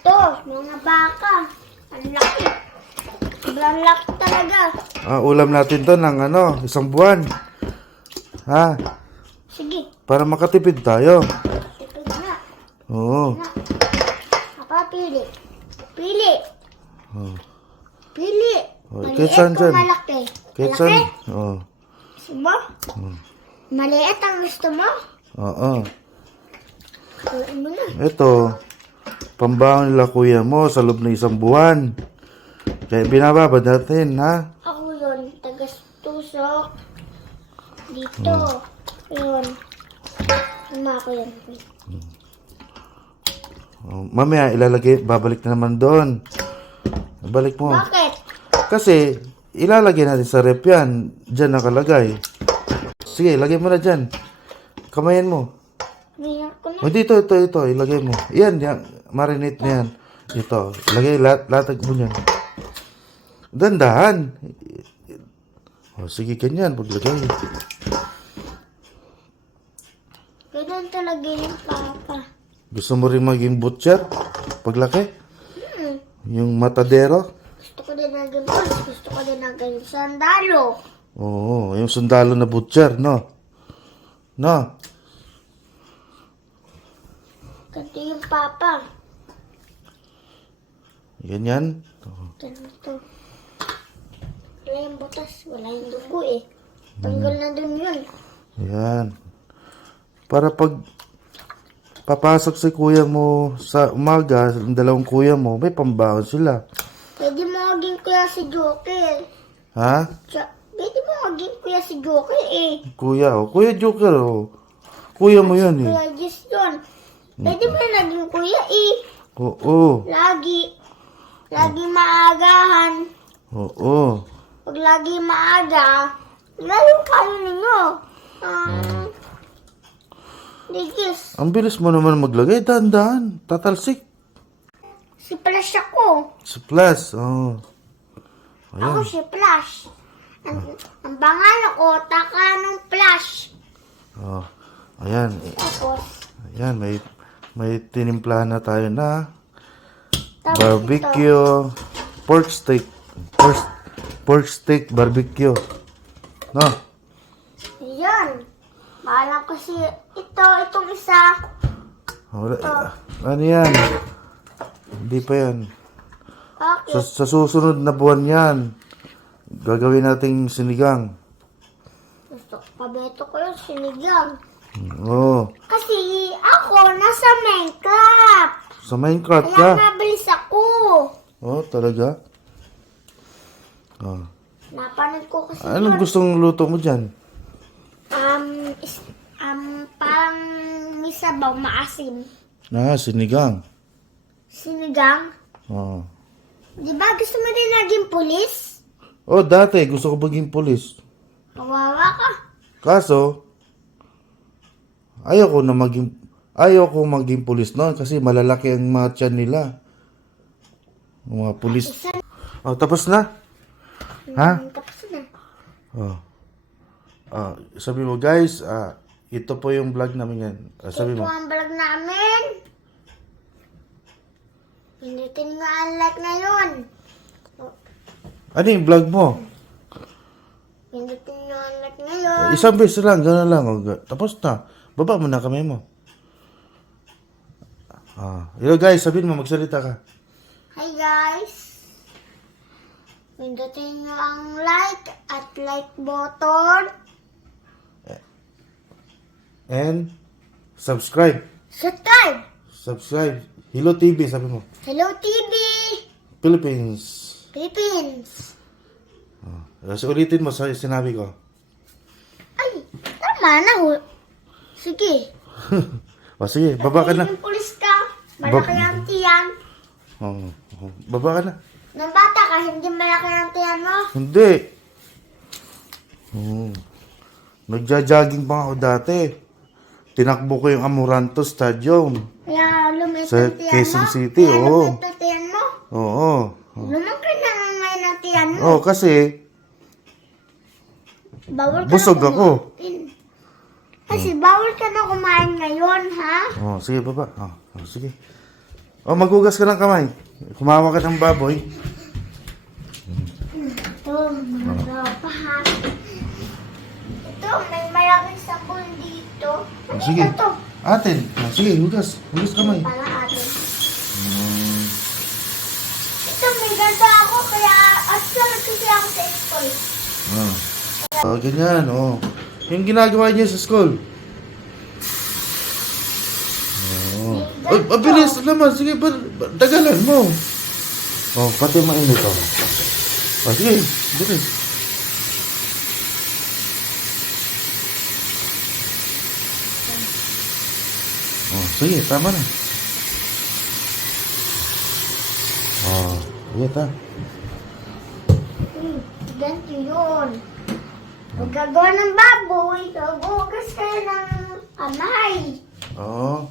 Ito, mga baka. Ang laki. Sobrang laki talaga. Ulam natin to ng isang buwan. Ha? Sige, Para makatipid tayo. tipid na. Oo. Na. Papa, pili. Pili. Oh. Pili. Oh, Maliit kahit saan o dyan? malaki? Kahit Malaki? saan? Oo. Gusto mo? Maliit ang gusto mo? Oo. Kunin mo na. Ito, pambaon nila kuya mo sa loob ng isang buwan. Kaya binababad natin, ha? Ako yun, tagas-tusok. Dito. Yun. Tama ko yun. Mamaya babalik na naman doon. Balik mo. Bakit? Kasi, ilalagay natin sa rep yan. Diyan nakalagay. Sige, ilagay mo na dyan. Kamayan mo. Mayroon ko na. Dito, ito. Ilagay mo. Yan. Marinate na yan. Ito. Ilagay, latag mo yan. Dandahan. Sige, ganyan. Paglagay. Ganun talaga yung papa. Gusto mo rin maging butcher? Paglaki? Yung matadero? Gusto ko din naging boss. Gusto ko din naging sandalo. Oo, yung sundalo na butcher, no? No? Ganito yung papa. Ganyan. Ganito. Wala yung butas. Wala yung dugo eh. Tanggal na dun yun. Ayan. Para pag papasok si kuya mo sa umaga, ang dalawang kuya mo, may pambaon sila. Pwede mo maging kuya si Joker. Ha? Pwede mo maging kuya si Joker eh. Kuya, Kuya Joker, Kuya mo yan, eh. Kuya Jis yun. Pwede mo naging kuya eh. Oo. Lagi. Lagi maagahan. Oo. Pag lagi maaga, lalo kayo ninyo. Ligis. Ang bilis mo naman maglagay, dahan-dahan. Tatalsik. Si Flash ako. Si Plus, Ako si Flash. Ang pangalan ko, Takanong Flash. Ayan. Tapos, Ayan, may tinimplahan na tayo na tapos barbecue, pork steak. Pork steak barbecue. No? Yan. Maalam ko si itong isa. Ano yan? Hindi pa yan. Okay. Sa susunod na buwan yan. Gagawin nating sinigang. Gusto ko, pabeto ko yung sinigang. Oo. Kasi ako nasa Minecraft. Sa Minecraft Kaya ka? mabilis ako. Talaga? Napanood ko kasi Anong yun. gustong luto mo dyan? Parang may sabaw maasim. Sinigang. Sinigang. Oo. Di ba gusto mo din naging pulis? Dati gusto ko maging pulis. Kawawa ka. Kaso, ayaw ko maging pulis noon kasi malalaki ang mga tiyan nila. Ang mga pulis. Tapos na? Ha? Tapos na. Sabi mo guys, ito po yung vlog namin yan. Sabi Ito mo. ang vlog namin. Pinutin nga ang like ngayon. Ano yung vlog mo? Pinutin nga ang like ngayon. Isang beses lang, gano'n lang. Tapos na. Baba mo na kamay mo. Hello guys, sabihin mo, magsalita ka. Hi guys. Pindutin nyo ang like at like button. And subscribe. Subscribe. Hello TV, sabi mo. Hello TV. Philippines. Philippines. So, ulitin mo sa sinabi ko. Ay, tama na ho. Sige. Sige, baba ka na. Yung pulis ka. Malaki ang tiyan. Baba ka na. Nung bata ka, hindi malaki ang tiyan mo. Hindi. Nagja-jogging pa ako dati. Tinakbo ko yung Amoranto Stadium. Kaya lumit Sa ang tiyan Quezon mo. City, Kaya oo. lumit ang tiyan mo. Oo. Lumaki na nga ngayon ang tiyan mo. Kasi Bawal ka busog na ako. kumain. Kasi bawal ka na kumain ngayon, ha? Sige, baba. Sige. O, maghugas ka ng kamay. Kumawa ka ng baboy. Ito, mga tropa ha. Ito, may malaking sabon dito. O, sige. Ito, Atin. O, sige, hugas. Hugas kamay. para atin. Hmm. Ito, may ganda ako, kaya asal kasi ako sa school. Ganyan, oh. Yung ginagawa niya sa school. Oh. Ay, mabilis naman. Sige, dagalan mo. Oh, pati mainit, oh. Oh, sige, bilis. Oh, sige, tama na. Oh, iya ta. Ganito yun. Magkagawa ng baboy, gagugas ka ng amay. Oh.